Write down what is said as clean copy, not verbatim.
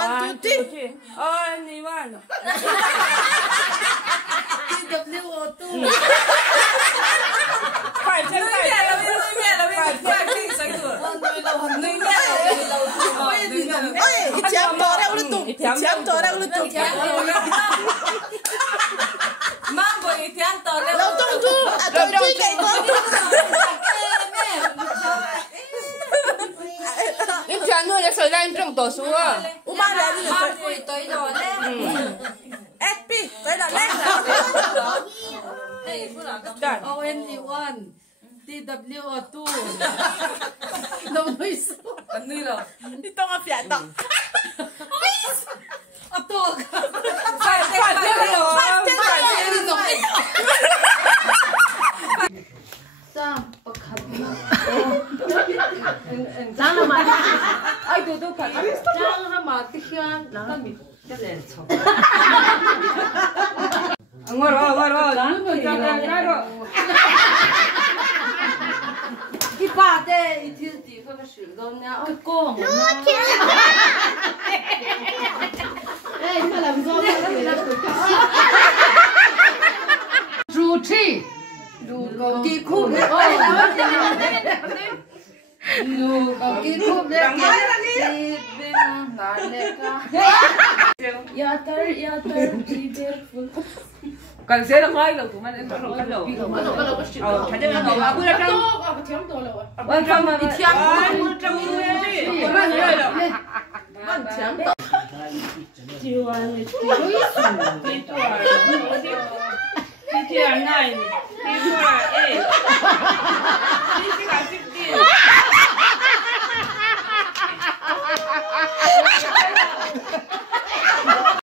1, 2, 3. Only one. TWO2. Phải chứ phải. Itiam tora ulit. Itiam tora ulit. Mambo itiam tora. Lâu tung tu. Atau tu kay ko tu. Em chán nuôi là sợi lan trong tổ số à. Uma là đi. Mambo itoy rồi đấy. FP. Tới là lên. Only one. TWO2. No noise. Ano yun? Ito nga piato. Ato. Jangan mati. Ay, duduk kan. Jangan mati kan. Kami kelenco. Ngồi. Ipa de itil di ko na shildo na o ko. Eh, malam zo na Chu chi. Lu ko ki khu ne. Lu ko ki khu ne. Bin na le ka. Ya tar be careful. Cần sẽ là khoai rồi của mình em rồi cái đầu. Phải cho nó ngồi bữa trong. Bên trong mà thiam trong đi. Bạn ơi rồi. Bạn thiam. Chiều ăn đi chiều này. Đi qua ê. Đi cả đi.